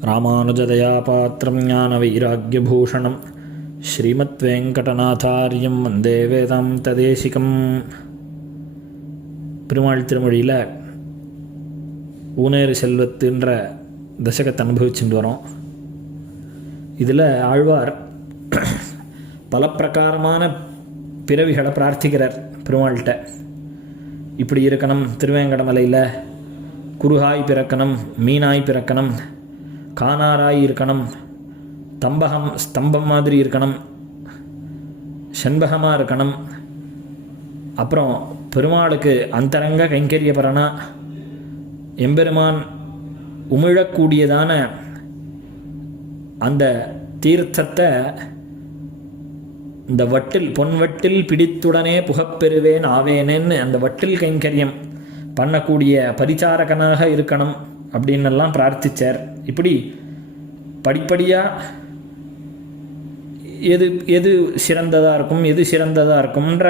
ராமானுஜதயா பாத்திரம் ஞான வைராக்கியபூஷணம் ஸ்ரீமத்வேங்கடநாதாரியம் வந்தே வேதாந்ததேசிகம் பெருமாள் திருமொழியில் ஊனேறு செல்வத்துன்ற தசகத்தை அனுபவிச்சுட்டு வரோம். இதில் ஆழ்வார் பல பிரகாரமான பிறவிகளை பிரார்த்திக்கிறார் பெருமாள்கிட்ட. இப்படி இருக்கணும் திருவேங்கடமலையில் குருகாய் பிறக்கணும் மீனாய் பிறக்கணும் காணாராய் இருக்கணும் தம்பகம் ஸ்தம்பம் மாதிரி இருக்கணும் செண்பகமாக இருக்கணும். அப்புறம் பெருமாளுக்கு அந்தரங்க கைங்கரியபரனா எம்பெருமான் உமிழக்கூடியதான அந்த தீர்த்தத்தை இந்த வட்டில் பொன் வட்டில் பிடித்துடனே புகப்பெறுவேன் ஆவேனேன்னு அந்த வட்டில் கைங்கரியம் பண்ணக்கூடிய பரிச்சாரகனாக இருக்கணும் அப்படின்னெல்லாம் பிரார்த்திச்சார். இப்படி படிப்படியாக எது எது சிறந்ததாக இருக்கும் எது சிறந்ததாக இருக்கும்ன்ற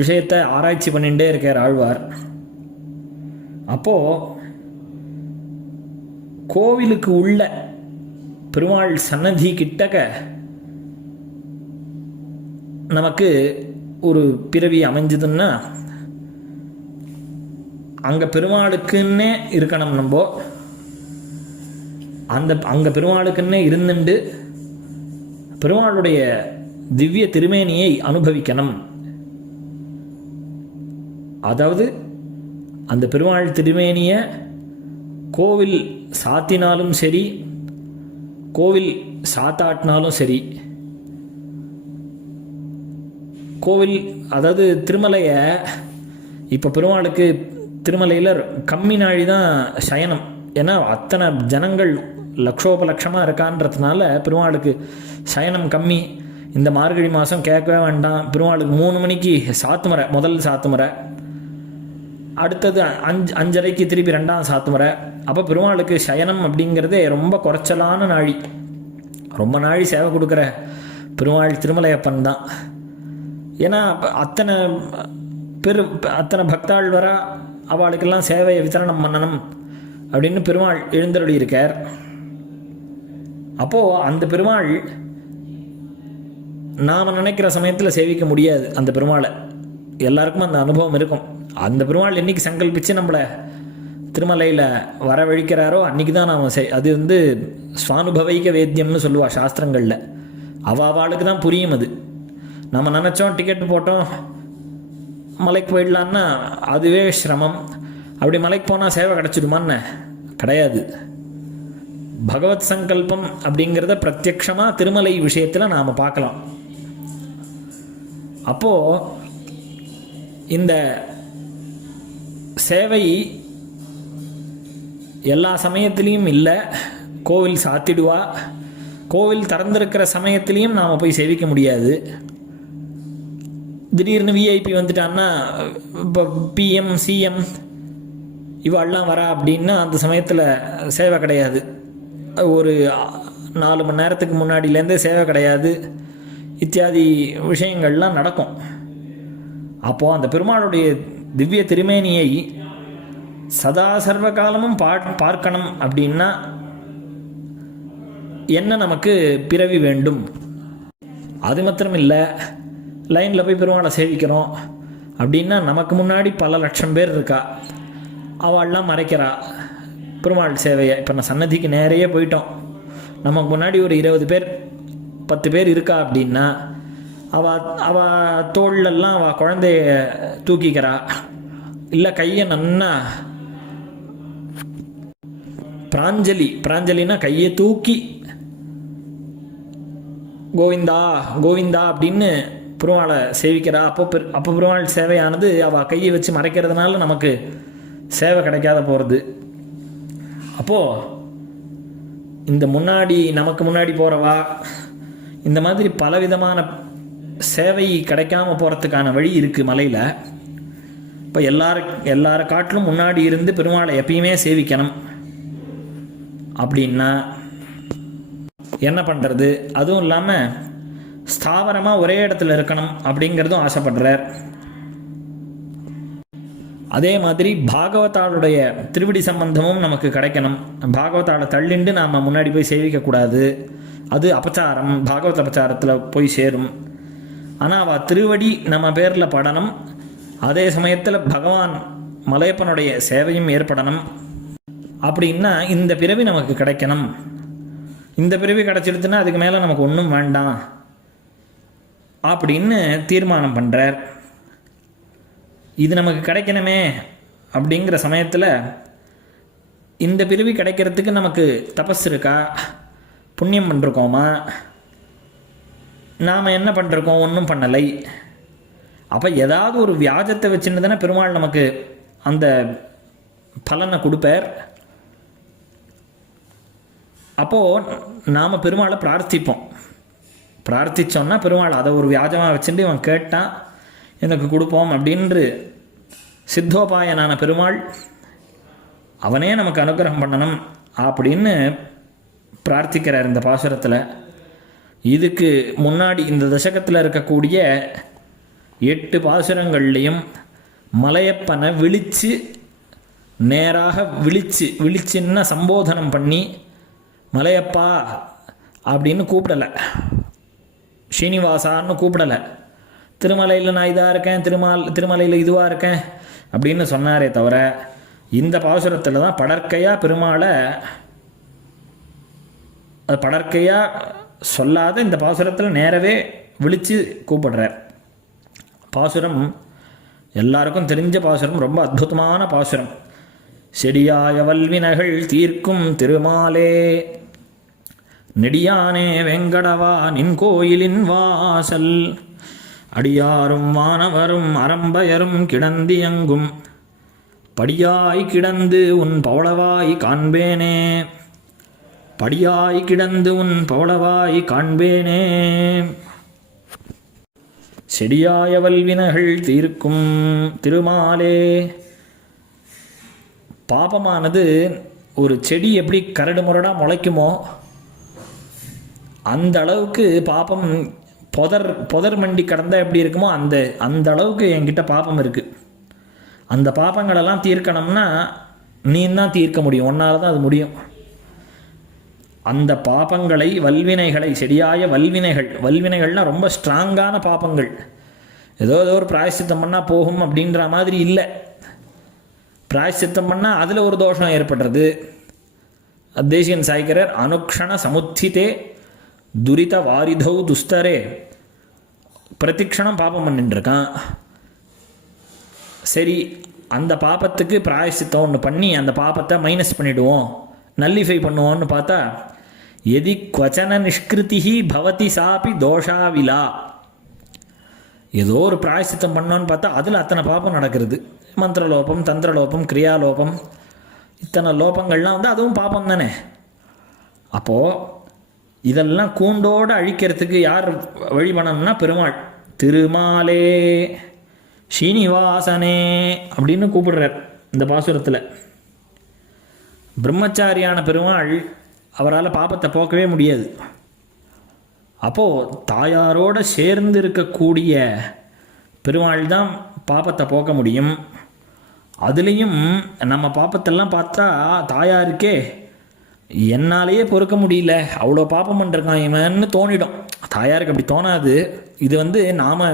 விஷயத்தை ஆராய்ச்சி பண்ணிகிட்டே இருக்கார் ஆழ்வார். அப்போது கோவிலுக்கு உள்ள பெருமாள் சன்னதி கிட்டக்க நமக்கு ஒரு பிறவி அமைஞ்சதுன்னா அங்கே பெருமாளுக்குன்னே இருக்கணும் நம்ம. அந்த அங்கே பெருமாளுக்குன்னே இருந்துண்டு பெருமாளுடைய திவ்ய திருமேனியை அனுபவிக்கணும். அதாவது அந்த பெருமாள் திருமேனியை கோவில் சாத்தினாலும் சரி கோவில் சாத்தாட்டினாலும் சரி கோவில் அதாவது திருமலையை இப்போ பெருமாளுக்கு திருமலையில் கம்மி நாழி தான் சயனம். ஏன்னா அத்தனை ஜனங்கள் லட்சோபலட்சமாக இருக்கான்றதுனால பெருமாளுக்கு சயனம் கம்மி. இந்த மார்கழி மாதம் கேட்கவே வேண்டாம். பெருமாளுக்கு மூணு மணிக்கு சாத்துமரை முதல் சாத்துமரை. அடுத்தது அஞ்சு அஞ்சரைக்கு திருப்பி ரெண்டாம் சாத்துமரை. அப்போ பெருமாளுக்கு சயனம் அப்படிங்கிறதே ரொம்ப குறைச்சலான நாழி. ரொம்ப நாழி சேவை கொடுக்குற பெருமாள் திருமலையப்பன் தான். ஏன்னா அத்தனை பெரு அத்தனை பக்தாள் வர அவளுக்கெல்லாம் சேவையை வித்தரணம் பண்ணணும் அப்படின்னு பெருமாள் எழுந்தருளி இருக்கார் அப்போது அந்த பெருமாள் நாம் நினைக்கிற சமயத்தில் சேவிக்க முடியாது அந்த பெருமாளை. எல்லாருக்கும் அந்த அனுபவம் இருக்கும். அந்த பெருமாள் என்றைக்கு சங்கல்பித்து நம்மளை திருமலையில் வரவழிக்கிறாரோ அன்றைக்கி தான் நாம் செய் அது வந்து சுவானுபவைக வேத்தியம்னு சொல்லுவாள் சாஸ்திரங்களில். அவள் அவளுக்கு தான் புரியும் அது. நம்ம நினச்சோம் டிக்கெட் போட்டோம் மலைக்கு போயிடலான்னா அதுவே சிரமம். அப்படி மலைக்கு போனால் சேவை கிடச்சிடுமான்னு? கிடையாது. பகவத் சங்கல்பம் அப்படிங்கிறத பிரத்யக்ஷமாக திருமலை விஷயத்தில் நாம் பார்க்கலாம். அப்போது இந்த சேவை எல்லா சமயத்துலேயும் இல்லை. கோவில் சாத்திடுவா. கோவில் திறந்திருக்கிற சமயத்துலேயும் நாம் போய் சேவிக்க முடியாது. திடீர்னு விஐபி வந்துட்டான்னா இப்போ பிஎம் சிஎம் இவாள்லாம் வரா அப்படின்னா அந்த சமயத்தில் சேவை கிடையாது. ஒரு நாலு மணி நேரத்துக்கு முன்னாடியிலேருந்தே சேவை கிடையாது. இத்தியாதி விஷயங்கள்லாம் நடக்கும். அப்போது அந்த பெருமாளுடைய திவ்ய திருமேனியை சதா சர்வ காலமும் பா பார்க்கணும் அப்படின்னா என்ன நமக்கு பிறவி வேண்டும்? அது மாத்திரம் இல்லை லைனில் போய் பெருமாளை சேவிக்கிறோம் அப்படின்னா நமக்கு முன்னாடி பல லட்சம் பேர் இருக்கா? அவள்லாம் மறைக்கிறா. பெருமாள் சேவையை இப்போ நான் சன்னதிக்கு நேரையே போயிட்டோம். நமக்கு முன்னாடி ஒரு இருபது பேர் பத்து பேர் இருக்கா அப்படின்னா அவ அவ தோல்லெல்லாம் அவள் குழந்தைய தூக்கிக்கிறா. இல்லை கையை நன்னா பிராஞ்சலி பிராஞ்சலினா கையை தூக்கி கோவிந்தா கோவிந்தா அப்படின்னு பெருமாளை சேவிக்கிறா. அப்போ பெரு அப்போ பெருமாள் சேவையானது அவள் கையை வச்சு மறைக்கிறதுனால நமக்கு சேவை கிடைக்காத போகிறது அப்போது இந்த முன்னாடி நமக்கு முன்னாடி போகிறவா இந்த மாதிரி பலவிதமான சேவை கிடைக்காம போகிறதுக்கான வழி இருக்குது மலையில். இப்போ எல்லார எல்லார காட்டிலும் முன்னாடி இருந்து பெருமாளை எப்பயுமே சேவிக்கணும். அப்படின்னா என்ன பண்ணுறது அதுவும் இல்லாமல் ஸ்தாவரமாக ஒரே இடத்துல இருக்கணும் அப்படிங்கிறதும் ஆசைப்படுறார். அதே மாதிரி பாகவதாளுடைய திருவிடி சம்பந்தமும் நமக்கு கிடைக்கணும். பாகவதாளை தள்ளிண்டு நாம் முன்னாடி போய் சேவிக்கக்கூடாது அது அபச்சாரம் பாகவத அபச்சாரத்தில் போய் சேரும். ஆனால் அவள் திருவடி நம்ம பேரில் படணும். அதே சமயத்தில் பகவான் மலையப்பனுடைய சேவையும் ஏற்படணும். அப்படின்னா இந்த பிறவி நமக்கு கிடைக்கணும். இந்த பிறவி கிடைச்சிடுதுன்னா அதுக்கு மேலே நமக்கு ஒன்றும் வேண்டாம். அப்படின்னு தீர்மானம் பண்ணுறார் இது நமக்கு கிடைக்கணுமே அப்படிங்கிற சமயத்தில் இந்த பிரிவி கிடைக்கிறதுக்கு நமக்கு தபஸ் இருக்கா? புண்ணியம் பண்ணிருக்கோமா? நாம் என்ன பண்ணிருக்கோம்? ஒன்றும் பண்ணலை. அப்போ ஏதாவது ஒரு வியாஜத்தை வச்சுன்னு தானே பெருமாள் நமக்கு அந்த பலனை கொடுப்பார். அப்போது நாம் பெருமாளை பிரார்த்திப்போம். பிரார்த்திச்சோன்னா பெருமாள் அதை ஒரு வியாஜமாக வச்சுட்டு இவன் கேட்டான் எனக்கு கொடுப்போம் அப்படின்று சித்தோபாயனான பெருமாள் அவனே நமக்கு அனுகிரகம் பண்ணணும் அப்படின்னு பிரார்த்திக்கிறார் இந்த பாசுரத்தில். இதுக்கு முன்னாடி இந்த தசகத்தில் இருக்கக்கூடிய எட்டு பாசுரங்கள்லேயும் மலையப்பனை விழித்து நேராக விழிச்சு விழிச்சின்னு சம்போதனம் பண்ணி மலையப்பா அப்படின்னு கூப்பிடலை. ஸ்ரீனிவாசான்னு கூப்பிடலை. திருமலையில் நான் இதாக இருக்கேன் திருமால் திருமலையில் இதுவாக இருக்கேன் அப்படின்னு சொன்னாரே தவிர இந்த பாசுரத்தில் தான் படற்கையாக பெருமாளை அது படற்கையாக சொல்லாத இந்த பாசுரத்தில் நேரவே விழித்து கூப்பிடுறார். பாசுரம் எல்லாருக்கும் தெரிஞ்ச பாசுரம் ரொம்ப அற்புதமான பாசுரம். செடியாய வல்வினகள் தீர்க்கும் திருமாலே நெடியானே வெங்கடவா நின் கோயிலின் வாசல். அடியாரும் வானவரும் அரம்பயரும் கிடந்தியங்கும். படியாய் கிடந்து உன் பவளவாய் காண்பேனே. படியாய் கிடந்து உன் பவளவாய் காண்பேனே. செடியாய வல்வினகள் தீர்க்கும் திருமாலே. பாபமானது ஒரு செடி எப்படி கரடு முரடாக முளைக்குமோ அந்த அளவுக்கு பாப்பம் புதர் புதர் மண்டி கடந்தால் எப்படி இருக்குமோ அந்த அந்த அளவுக்கு என்கிட்ட பாப்பம் இருக்குது அந்த பாப்பங்களெல்லாம் தீர்க்கணும்னா நீ தான் தீர்க்க முடியும். ஒன்றால் தான் அது முடியும். அந்த பாப்பங்களை வல்வினைகளை செடியாய வல்வினைகள் வல்வினைகள்னால் ரொம்ப ஸ்ட்ராங்கான பாப்பங்கள் ஏதோ ஏதோ ஒரு பிராயசித்தம் பண்ணால் போகும் அப்படின்ற மாதிரி இல்லை. பிராயசித்தம் பண்ணால் அதில் ஒரு தோஷம் ஏற்படுறது. தேசியன் சாய்கரர் அனுக்ஷண சமுத்திதே துரித வாரிதௌ துஸ்தரே பிரதிக்ஷணம் பாப்பம் பண்ணிட்டுருக்கான் சரி அந்த பாப்பத்துக்கு பிராயசித்தம் ஒன்று பண்ணி அந்த பாப்பத்தை மைனஸ் பண்ணிவிடுவோம் நல்லிஃபை பண்ணுவோம்னு பார்த்தா எதி குவச்சன நிஷ்கிருதி பவதி சாப்பி தோஷாவிலா. ஏதோ ஒரு பிராயசித்தம் பண்ணோன்னு பார்த்தா அதில் அத்தனை பாப்பம் நடக்கிறது. மந்திரலோபம் தந்திரலோபம் கிரியாலோபம் இத்தனை லோபங்கள்லாம் வந்து அதுவும் பாப்பம் தானே. அப்போது இதெல்லாம் கூண்டோடு அழிக்கிறதுக்கு யார் வழி பண்ணணும்னா பெருமாள். திருமாலே ஸ்ரீனிவாசனே அப்படின்னு கூப்பிடுறார் இந்த பாசுரத்தில். பிரம்மச்சாரியான பெருமாள் அவரால் பாப்பத்தை போக்கவே முடியாது. அப்போது தாயாரோடு சேர்ந்து இருக்கக்கூடிய பெருமாள் தான் பாப்பத்தை போக்க முடியும். அதுலேயும் நம்ம பாப்பத்தெல்லாம் பார்த்தா தாயாருக்கே என்னாலேயே பொறுக்க முடியல. அவ்வளோ பாப்பம் பண்ணிருக்கான் இவன்னு தோணிடும். தாயாருக்கு அப்படி தோணாது. இது வந்து நாம்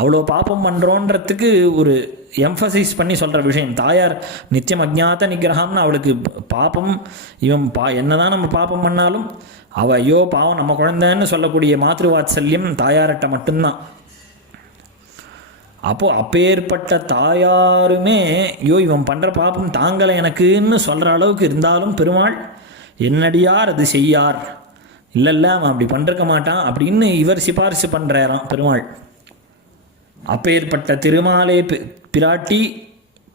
அவ்வளோ பாப்பம் பண்ணுறோன்றதுக்கு ஒரு எம்ஃபசைஸ் பண்ணி சொல்கிற விஷயம். தாயார் நித்தியம் அஜ்ஞாத நிகிரகம்னு அவளுக்கு பாப்பம் இவன் பா என்னதான் நம்ம பாப்பம் பண்ணாலும் அவள் ஐயோ பாவம் நம்ம குழந்தைன்னு சொல்லக்கூடிய மாத்ரு வாத்சல்யம் தாயார்கிட்ட மட்டும்தான். அப்போது அப்பேற்பட்ட தாயாருமே ஐயோ இவன் பண்ணுற பாப்பம் தாங்கலை எனக்குன்னு சொல்கிற அளவுக்கு இருந்தாலும் பெருமாள் என்னடியார் அது செய்யார். இல்லை இல்லை அவன் அப்படி பண்ணிருக்க மாட்டான் அப்படின்னு இவர் சிபாரிசு பண்ணுறாராம் பெருமாள். அப்பேற்பட்ட திருமாலே பிராட்டி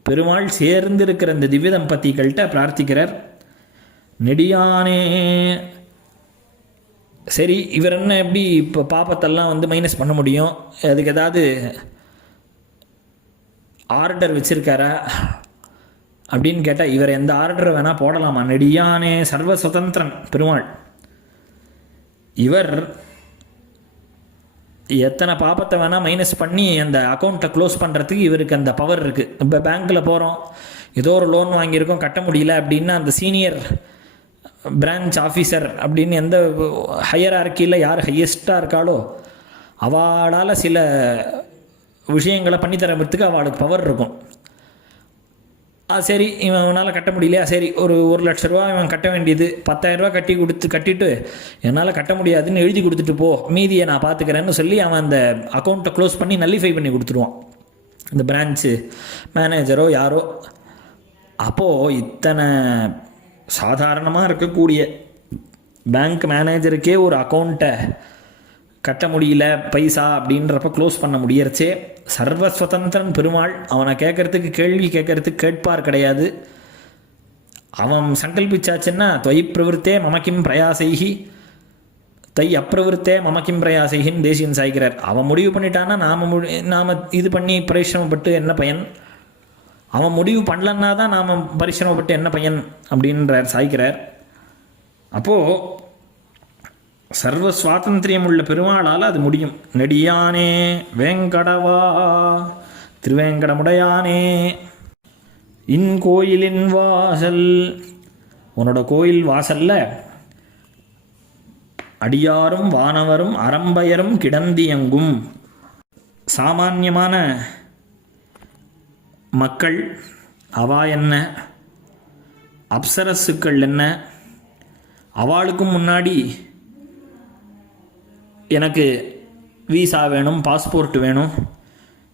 பெருமாள் சேர்ந்திருக்கிற இந்த திவ்ய தம்பதிகள்கிட்ட பிரார்த்திக்கிறார். நெடியானே. சரி இவர் என்ன எப்படி இப்போ பாப்பத்தெல்லாம் வந்து மைனஸ் பண்ண முடியும்? அதுக்கு ஏதாவது ஆர்டர் வச்சுருக்காரா? அப்படின்னு கேட்டால் இவர் எந்த ஆர்டர் வேணால் போடலாமா? நெடியானே சர்வ சுதந்திரன் பெருமாள். இவர் எத்தனை பாப்பத்தை வேணால் மைனஸ் பண்ணி அந்த அக்கௌண்ட்டை க்ளோஸ் பண்ணுறதுக்கு இவருக்கு அந்த பவர் இருக்குது இப்போ பேங்க்கில் போகிறோம் ஏதோ ஒரு லோன் வாங்கியிருக்கோம் கட்ட முடியல அப்படின்னா அந்த சீனியர் பிரான்ச் ஆஃபீஸர் அப்படின்னு எந்த ஹையர் ஆர்க்கியில் யார் ஹையஸ்ட்டாக இருக்காளோ அவளால் சில விஷயங்களை பண்ணித்தரத்துக்கு அவளுக்கு பவர் இருக்கும். சரி இவன் அவனால் கட்ட முடியலையா? சரி ஒரு ஒரு லட்ச ரூபா இவன் கட்ட வேண்டியது. பத்தாயிரரூபா கட்டி கொடுத்து கட்டிட்டு என்னால் கட்ட முடியாதுன்னு எழுதி கொடுத்துட்டு போ. மீதியை நான் பார்த்துக்கிறேன்னு சொல்லி அவன் அந்த அக்கௌண்ட்டை க்ளோஸ் பண்ணி நல்லிஃபை பண்ணி கொடுத்துருவான். இந்த பிரான்ச்சு மேனேஜரோ யாரோ. அப்போது இத்தனை சாதாரணமாக இருக்கக்கூடிய பேங்க் மேனேஜருக்கே ஒரு அக்கௌண்ட்டை கட்ட முடியல பைசா அப்படின்றப்ப க்ளோஸ் பண்ண முடியறச்சே. சர்வ சுதந்திரன் பெருமாள் அவனை கேட்கறதுக்கு கேள்வி கேட்கறதுக்கு கேட்பார் கிடையாது. அவன் சங்கல்பிச்சாச்சுன்னா தொய் பிரவருத்தே மமக்கிம் பிரயாசைகி தை அப்பிரவருத்தே மமக்கிம் பிரயாசைகின்னு தேசியன் சாய்க்கிறார். அவன் முடிவு பண்ணிட்டான்னா நாம் முடி நாம் இது பண்ணி பரிசிரமப்பட்டு என்ன பயன்? அவன் முடிவு பண்ணலன்னா தான் நாம் பரிசிரமப்பட்டு என்ன பையன்? அப்படின்றார் சாய்க்கிறார். அப்போது சர்வ சுவாதந்திரியம் உள்ள பெருமாளால் அது முடியும். நெடியானே வேங்கடவா திருவேங்கடமுடையானே இன் கோயிலின் வாசல். உன்னோட கோயில் வாசல்ல அடியாரும் வானவரும் அரம்பயரும் கிடந்தியங்கும். சாமானியமான மக்கள் அவா என்ன? அப்சரசுக்கள் என்ன? அவளுக்கும் முன்னாடி எனக்கு வீசா வேணும் பாஸ்போர்ட் வேணும்.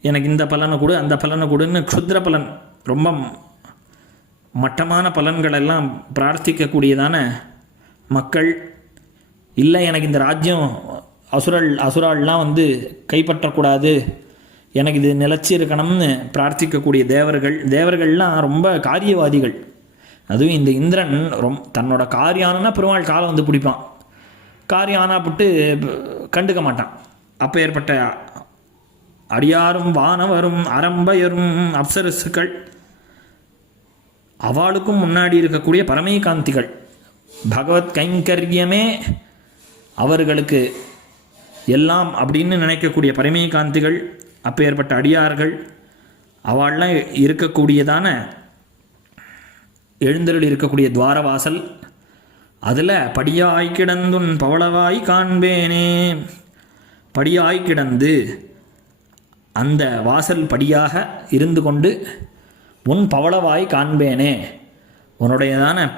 எனக்கு இந்த பலனை கொடு அந்த பலனை கொடுன்னு க்ஷுத்ர பலன். ரொம்ப மட்டமான பலன்களெல்லாம் பிரார்த்திக்கக்கூடியதான மக்கள். இல்லை எனக்கு இந்த ராஜ்யம் அசுரல் அசுராள்லாம் வந்து கைப்பற்றக்கூடாது. எனக்கு இது நிலச்சி இருக்கணும்னு பிரார்த்திக்கக்கூடிய தேவர்கள். தேவர்கள்லாம் ரொம்ப காரியவாதிகள். அதுவும் இந்த இந்திரன் ரொம் தன்னோட காரியானனா பெருமாள் காலை வந்து பிடிப்பான். காரியம் ஆனாப்பட்டு கண்டுக்க மாட்டான். அப்போ ஏற்பட்ட அடியாரும் வானவரும் அரம்பயரும் அப்சரசுக்கள் அவளுக்கும் முன்னாடி இருக்கக்கூடிய பரமைகாந்திகள் பகவத் கைங்கரியமே அவர்களுக்கு எல்லாம் அப்படின்னு நினைக்கக்கூடிய பரமேகாந்திகள் அப்பேற்பட்ட அடியார்கள் அவள்லாம் இருக்கக்கூடியதான எழுந்தருள் இருக்கக்கூடிய துவாரவாசல் அதில் படியாய் கிடந்துன் பவளவாய் காண்பேனே. படியாய் கிடந்து அந்த வாசல் படியாக இருந்து கொண்டு உன் பவளவாய் காண்பேனே. உன்னுடையதான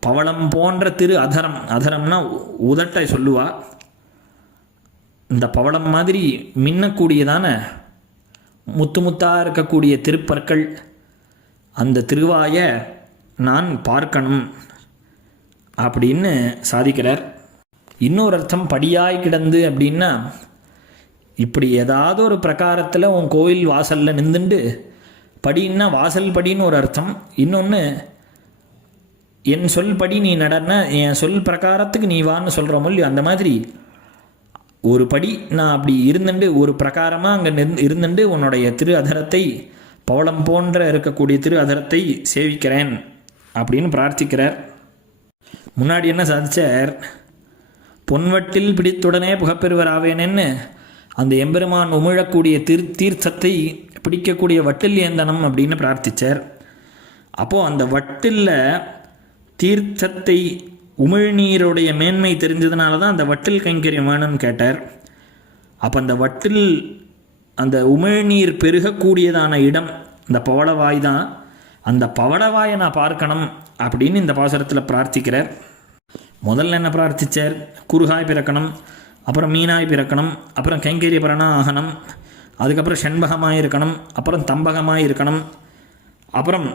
பவளம் போன்ற திரு அதரம். அதரம்னா உதட்டை சொல்லுவா. இந்த பவளம் மாதிரி மின்னக்கூடியதான முத்து முத்தாக இருக்கக்கூடிய திருப்பற்கள் அந்த திருவாயை நான் பார்க்கணும். அப்படின்னு சாதிக்கிறார். இன்னொரு அர்த்தம் படியாய் கிடந்து அப்படின்னா இப்படி ஏதாவது ஒரு பிரகாரத்தில் உன் கோவில் வாசலில் நின்றுண்டு படின்னா வாசல் படின்னு ஒரு அர்த்தம். இன்னொன்று என் சொல் படி நீ நடன என் சொல் பிரகாரத்துக்கு நீ வான்னு சொல்கிற மொழி அந்த மாதிரி. ஒரு படி நான் அப்படி இருந்துண்டு ஒரு பிரகாரமாக அங்கே நின் இருந்துண்டு உன்னுடைய திரு அதரத்தை பவளம் போன்ற இருக்கக்கூடிய திரு அதரத்தை சேவிக்கிறேன் அப்படின்னு பிரார்த்திக்கிறார். முன்னாடி என்ன சாதிச்சார்? பொன்வட்டில் பிடித்துடனே புகப்பெறுவர் ஆவேனேன்னு அந்த எம்பெருமான் உமிழக்கூடிய தீர் தீர்த்தத்தை பிடிக்கக்கூடிய வட்டில் ஏந்தனம் அப்படின்னு பிரார்த்தித்தார் அப்போது அந்த வட்டிலில் தீர்த்தத்தை உமிழ்நீருடைய மேன்மை தெரிஞ்சதுனால தான் அந்த வட்டில் கைங்கரியம் வேணும்னு கேட்டார். அப்போ அந்த வட்டில் அந்த உமிழ்நீர் பெருகக்கூடியதான இடம் இந்த பவளவாய் தான். அந்த பவளவாயை நான் பார்க்கணும். அப்படின்னு இந்த பாசுரத்தில் பிரார்த்திக்கிறார். முதல்ல என்ன பிரார்த்திச்சார்? குறுகாய் பிறக்கணும் அப்புறம் மீனாய் பிறக்கணும் அப்புறம் கைங்கரிய பரணா ஆகணும் அதுக்கப்புறம் செண்பகமாக இருக்கணும் அப்புறம் தம்பகமாக இருக்கணும் அப்புறம்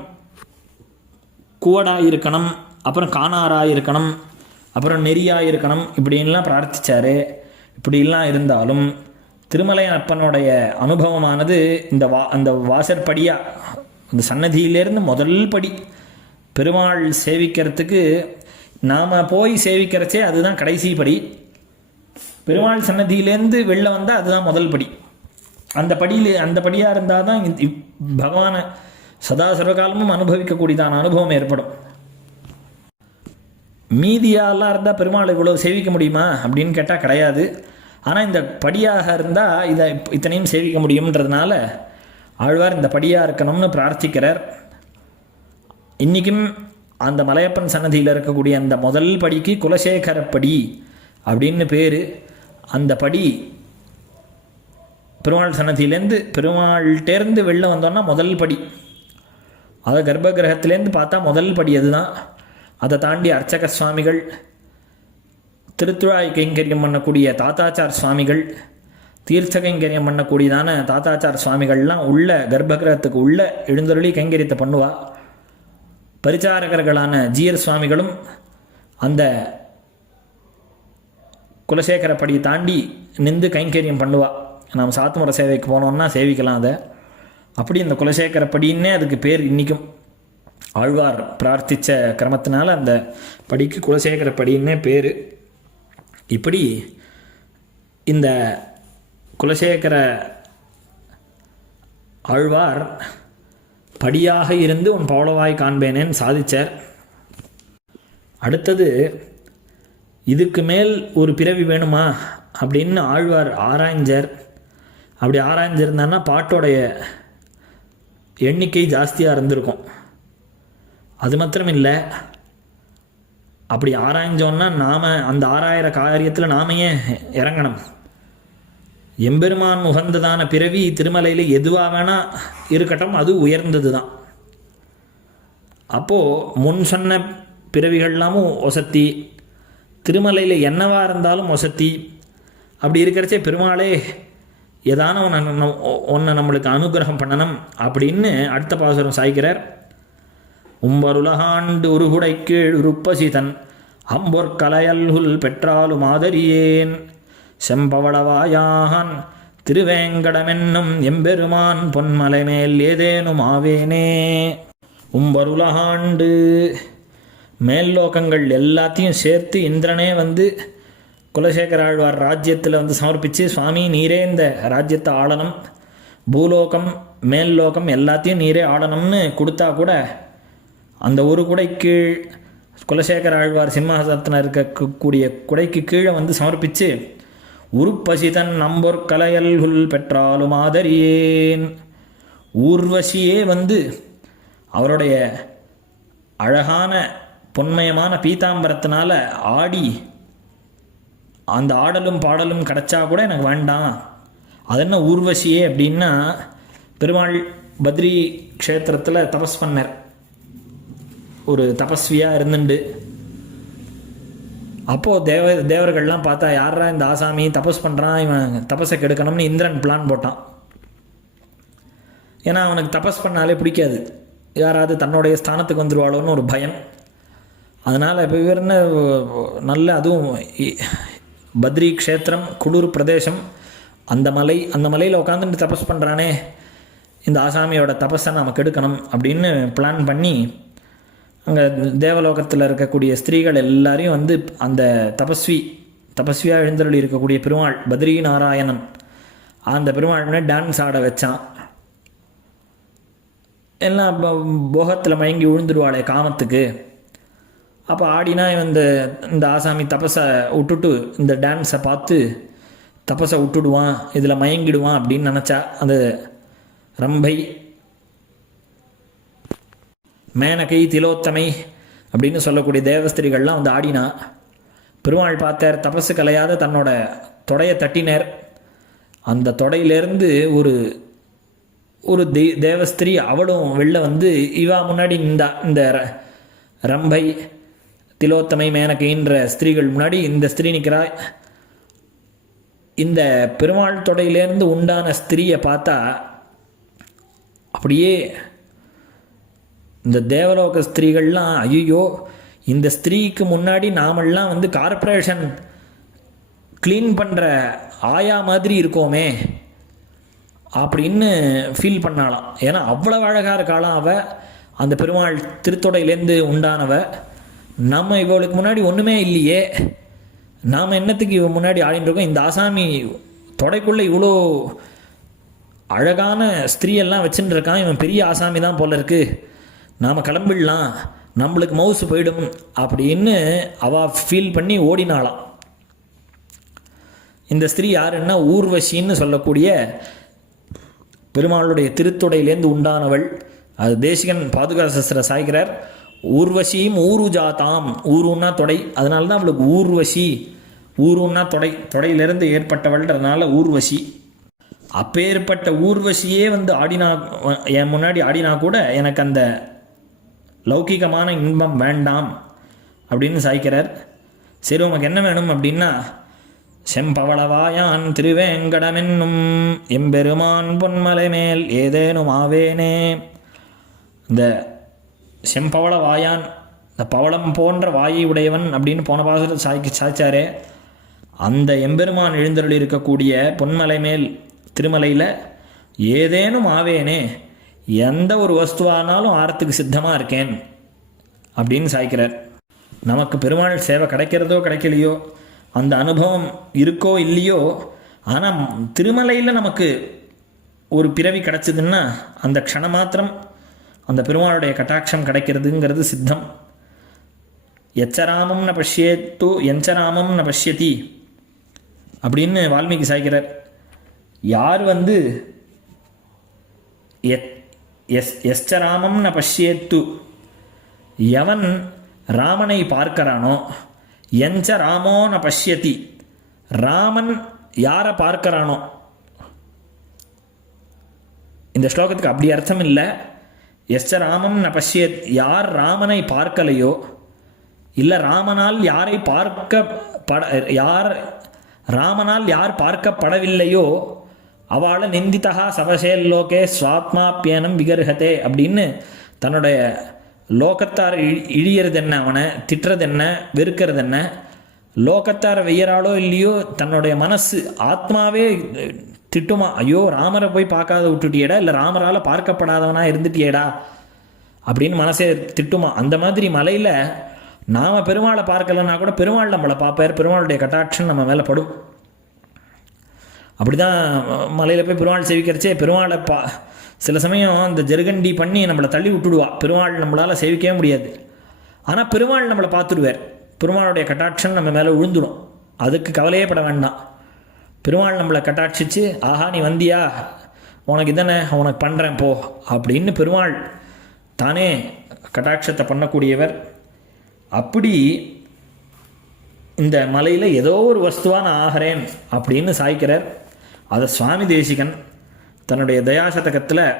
கூவடாக இருக்கணும் அப்புறம் காணாராக இருக்கணும் அப்புறம் நெறியாக இருக்கணும் இப்படின்லாம் பிரார்த்திச்சார். இப்படிலாம் இருந்தாலும் திருமலை அப்பனுடைய அனுபவமானது இந்த வா அந்த வாசற்படியாக அந்த சன்னதியிலேருந்து முதல் படி பெருமாள் சேவிக்கிறதுக்கு நாம் போய் சேவிக்கிறச்சே அதுதான் கடைசி படி. பெருமாள் சன்னதியிலேருந்து வெளில வந்தால் அதுதான் முதல் படி. அந்த படியில் அந்த படியாக இருந்தால் தான் இந்த- இப்- பகவானை சதா சர்வகாலமும் அனுபவிக்கக்கூடியதான அனுபவம் ஏற்படும். மீதியாலாம் இருந்தால் பெருமாள் இவ்வளோ சேவிக்க முடியுமா? அப்படின்னு கேட்டால் கிடையாது. ஆனால் இந்த படியாக இருந்தால் இதை இப்- இத்தனையும் சேவிக்க முடியுன்றதுனால ஆழ்வார் இந்த படியாக இருக்கணும்னு பிரார்த்திக்கிறார். இன்றைக்கும் அந்த மலையப்பன் சன்னதியில் இருக்கக்கூடிய அந்த முதல் படிக்கு குலசேகரப்படி அப்படின்னு பேர். அந்த படி பெருமாள் சன்னதியிலேருந்து பெருமாள்கிட்டேருந்து வெளில வந்தோன்னா முதல் படி. அதை கர்ப்ப கிரகத்திலேருந்து பார்த்தா முதல் படி அதுதான். அதை தாண்டி அர்ச்சக சுவாமிகள் திருத்துழாய் கைங்கரியம் பண்ணக்கூடிய தாத்தாச்சார் சுவாமிகள் தீர்த்த கைங்கரியம் பண்ணக்கூடியதான தாத்தாச்சார் சுவாமிகள்லாம் உள்ள கர்ப்பகிரகத்துக்கு உள்ள எழுந்தருளி கைங்கரியத்தை பண்ணுவாள் பரிச்சாரகர்களான ஜீயர் சுவாமிகளும் அந்த குலசேகரப்படியை தாண்டி நின்று கைங்கரியம் பண்ணுவா. நாம் சாத்துமுறை சேவைக்கு போனோம்னா சேவிக்கலாம் அதை. அப்படி இந்த குலசேகரப்படின்னே அதுக்கு பேர் இன்றைக்கும். ஆழ்வார் பிரார்த்தித்த கிரமத்தினால அந்த படிக்கு குலசேகரப்படின்னே பேர். இப்படி இந்த குலசேகர ஆழ்வார் படியாக இருந்து உன் பவளவாய் காண்பேனேன்னு சாதிச்சார். அடுத்தது இதுக்கு மேல் ஒரு பிறவி வேணுமா? அப்படின்னு ஆழ்வார் ஆராய்ஞ்சர். அப்படி ஆராய்ஞ்சிருந்தான்னா பாட்டோடைய எண்ணிக்கை ஜாஸ்தியாக இருந்திருக்கும். அது மாத்திரம் இல்லை அப்படி ஆராய்ஞ்சோன்னா நாம் அந்த ஆராயிற காரியத்தில் நாம ஏன் இறங்கணும்? எம்பெருமான் உகந்ததான பிறவி திருமலையில் எதுவாக வேணால் இருக்கட்டும் அது உயர்ந்தது தான் அப்போது முன் சொன்ன பிறவிகள்லாமும் ஒசத்தி திருமலையில் என்னவாக இருந்தாலும் ஒசத்தி. அப்படி இருக்கிறச்சே பெருமாளே ஏதான ஒன்று ஒன்றை நம்மளுக்கு அனுகிரகம் பண்ணணும் அப்படின்னு அடுத்த பாசுரம் சாய்க்கிறார். உம்பருலகாண்டு உருகுடை கீழ் உருப்பசிதன் அம்பொற்கலையல்குள் பெற்றாலும் ஆதரியேன் செம்பவளவாயான் திருவேங்கடமென்னும் எம்பெருமான் பொன்மலை மேல் ஏதேனும் ஆவேனே. உம்பருலகாண்டு மேல்லோகங்கள் எல்லாத்தையும் சேர்த்து இந்திரனே வந்து குலசேகர ஆழ்வார் ராஜ்யத்தில் வந்து சமர்ப்பித்து சுவாமி நீரே இந்த ராஜ்யத்தை ஆளணும் பூலோகம் மேல்லோகம் எல்லாத்தையும் நீரே ஆளணும்னு கொடுத்தா கூட அந்த ஒரு குடை கீழ் குலசேகர ஆழ்வார் சிம்மாசனத்தில் இருக்கக்கூடிய குடைக்கு கீழே வந்து சமர்ப்பித்து உருப்பசிதன் நம்பொற்கலையல்குள் பெற்றாலும் ஆதரியேன். ஊர்வசியே வந்து அவருடைய அழகான பொன்மயமான பீதாம்பரத்தினால ஆடி அந்த ஆடலும் பாடலும் கிடச்சா கூட எனக்கு வேண்டாம். அது என்ன ஊர்வசியே அப்படின்னா பெருமாள் பத்ரி க்ஷேத்திரத்தில் தபஸ் பண்ணார். ஒரு தபஸ்வியாக இருந்துண்டு. அப்போது தேவ தேவர்கள்லாம் பார்த்தா யாரா இந்த ஆசாமி? தபஸ் பண்ணுறான் இவன் தபஸை கெடுக்கணும்னு இந்திரன் பிளான் போட்டான். ஏன்னா அவனுக்கு தபஸ் பண்ணாலே பிடிக்காது. யாராவது தன்னுடைய ஸ்தானத்துக்கு வந்துடுவாளோன்னு ஒரு பயம். அதனால் இப்போ இவர் என்ன நல்ல அதுவும் இ- பத்ரி க்ஷேத்திரம் குளிர் பிரதேசம் அந்த மலை அந்த மலையில் உட்காந்துட்டு தபஸ் பண்ணுறானே இந்த ஆசாமியோட தபஸை நாம் கெடுக்கணும் அப்படின்னு பிளான் பண்ணி அங்கே தேவலோகத்தில் இருக்கக்கூடிய ஸ்திரீகள் எல்லாரையும் வந்து அந்த தபஸ்வி தபஸ்வியாக எழுந்தருளி இருக்கக்கூடிய பெருமாள் பத்ரி நாராயணன் அந்த பெருமாள் டான்ஸ் ஆட வச்சான். எல்லாம் போகத்தில் மயங்கி விழுந்துருவாளே காமத்துக்கு. அப்போ ஆடினா இந்த இந்த ஆசாமி தபஸை விட்டுட்டு இந்த டான்ஸை பார்த்து தபஸை விட்டுடுவான் இதில் மயங்கிடுவான் அப்படின்னு நினச்சா அந்த ரம்பை மேனகை திலோத்தமை அப்படின்னு சொல்லக்கூடிய தேவஸ்திரிகள்லாம் வந்து ஆடினா பெருமாள் பார்த்தார் தபசு கலையாத தன்னோட தொடையை தட்டினர். அந்த தொடையிலேருந்து ஒரு ஒரு தே தேவஸ்திரி அவளும் வெளில வந்து இவா முன்னாடி இந்த இந்த ர- ரம்பை திலோத்தமை மேனகைன்ற ஸ்திரீகள் முன்னாடி இந்த ஸ்திரீ நிற்கிறா இந்த பெருமாள் தொடையிலேருந்து உண்டான ஸ்திரீயை பார்த்தா அப்படியே இந்த தேவலோக ஸ்திரீகள்லாம் ஐயோ இந்த ஸ்திரீக்கு முன்னாடி நாமெல்லாம் வந்து கார்ப்பரேஷன் க்ளீன் பண்ணுற ஆயா மாதிரி இருக்கோமே அப்படின்னு ஃபீல் பண்ணாலாம் ஏன்னா அவ்வளோ அழகாக இருக்காளாம் அவள் அந்த பெருமாள் திருத்தொடையிலேருந்து உண்டானவ. நம்ம இவளுக்கு முன்னாடி ஒன்றுமே இல்லையே. நாம் என்னத்துக்கு இவ முன்னாடி ஆடின்னு இருக்கோம்? இந்த ஆசாமி தொடைக்குள்ளே இவ்வளோ அழகான ஸ்திரீயெல்லாம் வச்சுட்டு இருக்கான். இவன் பெரிய ஆசாமி தான் போல இருக்குது நாம் கிளம்பிடலாம் நம்மளுக்கு மவுசு போயிடும் அப்படின்னு அவ ஃபீல் பண்ணி ஓடினாளாம். இந்த ஸ்திரீ யாருன்னா ஊர்வசின்னு சொல்லக்கூடிய பெருமாளுடைய திருத்தொடையிலேருந்து உண்டானவள். அது தேசிகன் பாதுகாசஸ்திர சாய்கிறார். ஊர்வசியும் ஊருஜாதாம். ஊருன்னா தொடை. அதனால தான் அவளுக்கு ஊர்வசி ஊருன்னா தொடை. தொடையிலிருந்து ஏற்பட்டவள்ன்றதுனால ஊர்வசி. அப்பேற்பட்ட ஊர்வசியே வந்து ஆடினா என் முன்னாடி ஆடினா கூட எனக்கு அந்த லௌகிகமான இன்பம் வேண்டாம் அப்படின்னு சாய்க்கிறார். சரி உமக்கு என்ன வேணும் அப்படின்னா செம்பவளவாயான் திருவேங்கடமென்னும் எம்பெருமான் பொன்மலை மேல் ஏதேனும் ஆவேனே. இந்த செம்பவள வாயான் இந்த பவளம் போன்ற வாயை உடையவன் அப்படின்னு போன பாசத்தில் சாய்க்கு சாய்ச்சாரே. அந்த எம்பெருமான் எழுந்தருளி இருக்கக்கூடிய பொன்மலை மேல் திருமலையில் ஏதேனும் ஆவேனே. எந்த ஒரு வஸ்துவானாலும் ஆரத்துக்கு சித்தமாக இருக்கேன் அப்படின்னு சாய்க்கிறார். நமக்கு பெருமாள் சேவை கிடைக்கிறதோ கிடைக்கலையோ அந்த அனுபவம் இருக்கோ இல்லையோ ஆனால் திருமலையில் நமக்கு ஒரு பிறவி கிடச்சிதுன்னா அந்த க்ஷண மாத்திரம் அந்த பெருமாளுடைய கட்டாட்சம் கிடைக்கிறதுங்கிறது சித்தம். எச்சராமம் ந பஷ்யேத்து எஞ்சராமம் ந பஷ்யதி அப்படின்னு வால்மீகி சாய்க்கிறார். யார் வந்து எத் எஸ் எஸ்சராமம் ந பஷ்யேத்து. எவன் ராமனை பார்க்கறானோ எஞ்ச ராமோ ந பஷ்யதி. ராமன் யாரை பார்க்கறானோ. இந்த ஸ்லோகத்துக்கு அப்படி அர்த்தம் இல்லை எஸ்ச ராமம் ந பஷ்யத் யார் ராமனை பார்க்கலையோ இல்லை ராமனால் யாரை பார்க்க பட யார் ராமனால் யார் பார்க்கப்படவில்லையோ அவளை நிந்திதா சவசேல்லோகே சுவாத்மாப்பியனம் விகர்ஹதே அப்படின்னு தன்னுடைய லோகத்தார் இழி இழியறது என்ன அவனை திட்டுறது என்ன வெறுக்கிறது என்ன லோகத்தாரை வெய்யறாளோ இல்லையோ தன்னுடைய மனசு ஆத்மாவே திட்டுமா ஐயோ ராமரை போய் பார்க்காத விட்டுட்டியடா இல்லை ராமரால் பார்க்கப்படாதவனா இருந்துட்டியேடா அப்படின்னு மனசே திட்டுமா? அந்த மாதிரி மலையில் நாம் பெருமாளை பார்க்கலன்னா கூட பெருமாள் நம்மளை பார்ப்பார் பெருமாளுடைய கட்டாட்சம் நம்ம மேலே படும். அப்படி தான் மலையில் போய் பெருமாள் சேவிக்கிறச்சே பெருமாளை பா சில சமயம் அந்த ஜெருகண்டி பண்ணி நம்மளை தள்ளி விட்டுடுவா. பெருமாள் நம்மளால் சேவிக்கவே முடியாது. ஆனால் பெருமாள் நம்மளை பார்த்துடுவார். பெருமாளுடைய கட்டாட்சம் நம்ம மேலே விழுந்துடும் அதுக்கு கவலையே பட வேண்டாம். பெருமாள் நம்மளை கட்டாட்சிச்சு ஆஹா நீ வந்தியா? உனக்கு இதனை? உனக்கு பண்ணுறேன் போ. அப்படின்னு பெருமாள் தானே கட்டாட்சத்தை பண்ணக்கூடியவர். அப்படி இந்த மலையில் ஏதோ ஒரு வஸ்துவாக நான் ஆகிறேன் அப்படின்னு சாய்க்கிறார். அதை சுவாமி தேசிகன் தன்னுடைய தயாசதகத்தில்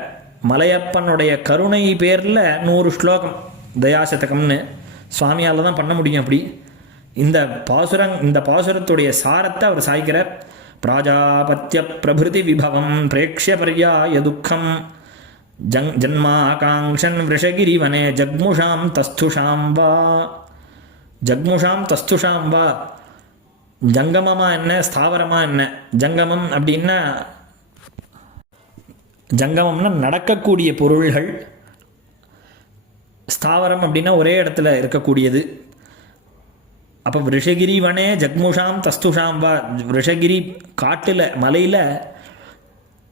மலையப்பனுடைய கருணை பேரில் நூறு ஸ்லோகம் தயாசதகம்னு சுவாமியால் தான் பண்ண முடியும் அப்படி. இந்த பாசுரங் இந்த பாசுரத்துடைய சாரத்தை அவர் சாய்க்கிறார். பிராஜாபத்திய பிரபிருதி விபவம் பிரேக்ஷ பர்யாய துக்கம். ஜங் ஜன்மாகாங்ஷன் விஷகிரிவனே ஜக்முஷாம் தஸ்துஷாம் வா. ஜக்முஷாம் தஸ்துஷாம் வா. ஜங்கமமாக என்ன? ஸ்தாவரமாக என்ன? ஜங்கமம் அப்படின்னா ஜங்கமம்னா நடக்கக்கூடிய பொருள்கள். ஸ்தாவரம் அப்படின்னா ஒரே இடத்துல இருக்கக்கூடியது. அப்போ ரிஷகிரி வனே ஜக்முஷாம் தஸ்துஷாம் வா. ரிஷகிரி காட்டில் மலையில்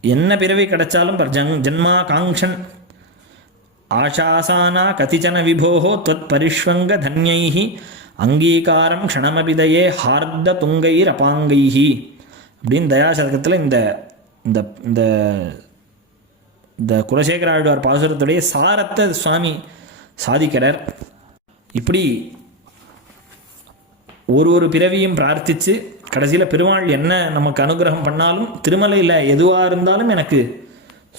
என்ன பிறவி கிடைச்சாலும் ஜங் ஜன்மா காங்ஷன் ஆஷாசானா கதிச்சன விபோகோ தொத் பரிஷ்வங்க தன்யைஹி அங்கீகாரம் க்ஷணமபிதயே ஹார்த துங்கைர் அபாங்கைஹி அப்படின்னு தயாசதகத்தில் இந்த இந்த இந்த இந்த குலசேகர ஆழ்வார் பாசுரத்துடைய சாரத்தை சுவாமி சாதிக்கிறார். இப்படி ஒரு ஒரு பிறவியும் பிரார்த்தித்து கடைசியில் பெருமாள் என்ன நமக்கு அனுகிரகம் பண்ணாலும் திருமலையில் எதுவாக இருந்தாலும் எனக்கு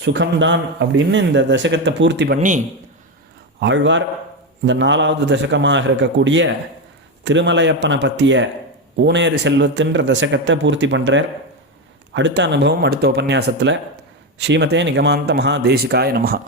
சுகம்தான் அப்படின்னு இந்த தசகத்தை பூர்த்தி பண்ணி ஆழ்வார் இந்த நாலாவது தசகமாக இருக்கக்கூடிய திருமலையப்பனை பற்றிய ஊனேறு செல்வத்துன்ற தசகத்தை பூர்த்தி பண்ணுறார் அடுத்த அனுபவம் அடுத்த உபன்யாசத்தில் ஸ்ரீமதே நிகமாந்த மகா தேசிகாய நமகா